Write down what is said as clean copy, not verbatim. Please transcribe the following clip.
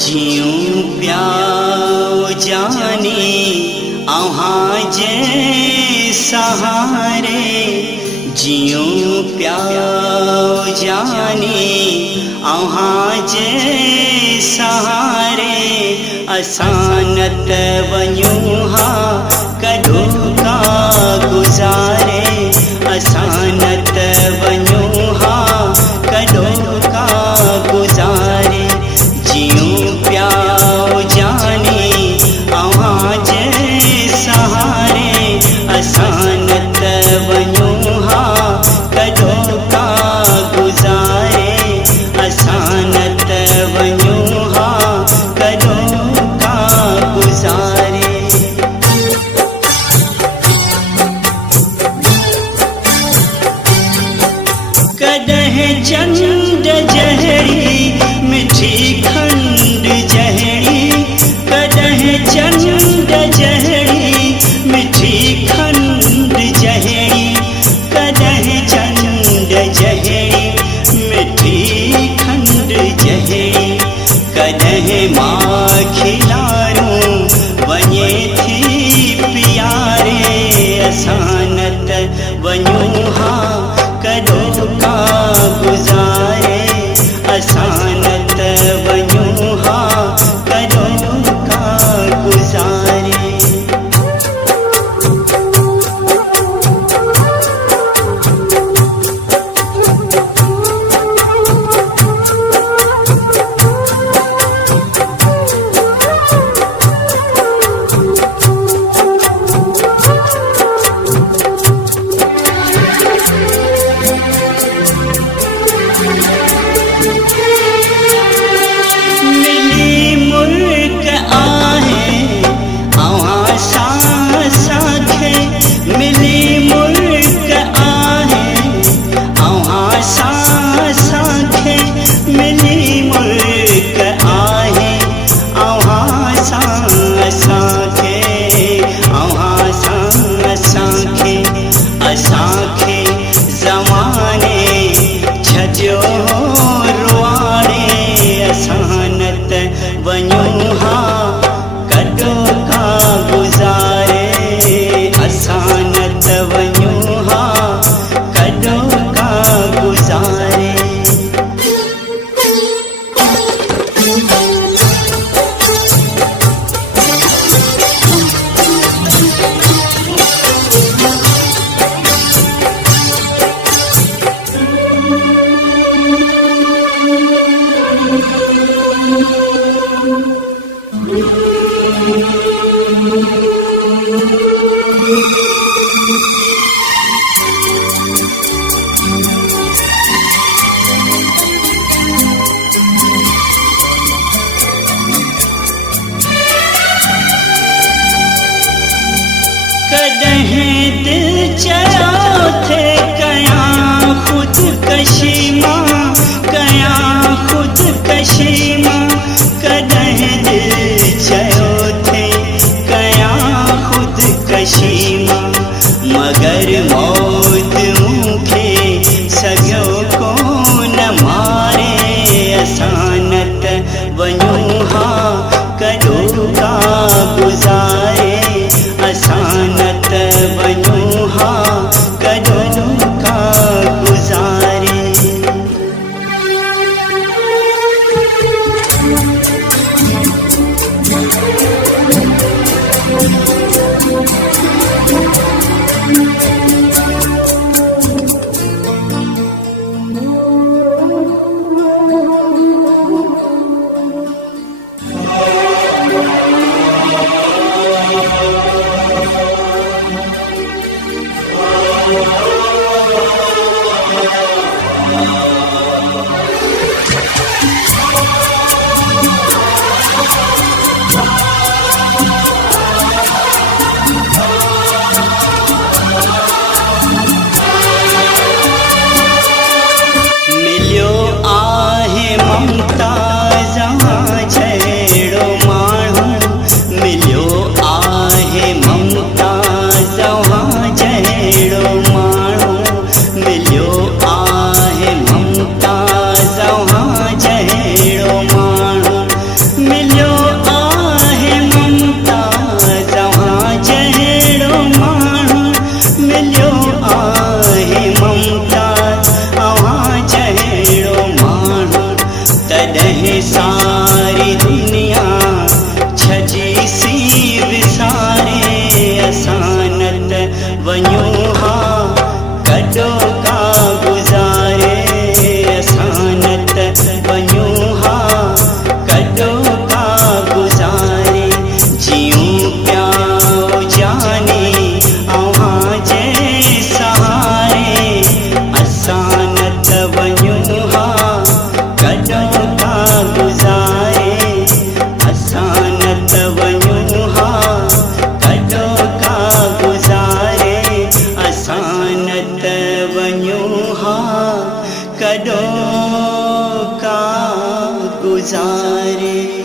जियूं प्याओ जाने अहाँ जे सहारे, जियूं प्याओ जाने अहाँ जे सहारे। असानत वञूं हा कॾो का गुज़ारे, असानत वञूं हा कॾो का गुज़ारे। जियूं प्याओ जाने अहाँ जे सहारे, असानत वञूं हा कॾो का गुज़ारे, असानत वञूं हा कॾो का गुज़ारे। कॾहिं चंड जहिड़ी मिठी खंड जहिड़ी, कॾहिं चंड जहिड़ी मिठी खंड जहिड़ी, कॾहिं चंड जहिड़ी मिठी खंड जहिड़ी। कॾहिं मां खिलारूं वञे थी प्यारे, असानत वञूं हा कॾो का गुज़ारे, असानत वञूं हा कॾो का गुज़ारे। असांखे ज़माने छॾियो रुआणे, असानत वञूं हा कॾो का गुज़ारे, असानत वञूं हा कॾो का गुज़ारे। कॾहिं दिल चयो थे कयां ख़ुदकशी मां, कयां ख़ुदकशी मां, कॾहिं दिल चयो थे कयां ख़ुदकशी मां। मगर मौत मूंखे सघियो कोन मारे, असानत वञूं हा कॾो का गुज़ारे, असानत वञूं हा कॾो का गुज़ारे। मिलियो आहे ममता जहाँ जहिड़ो माण्हू, मिलियो आहे ममता जहाँ जहिड़ो माण्हू, मिलियो आहे ममता जहाँ जहिड़ो गुज़ारे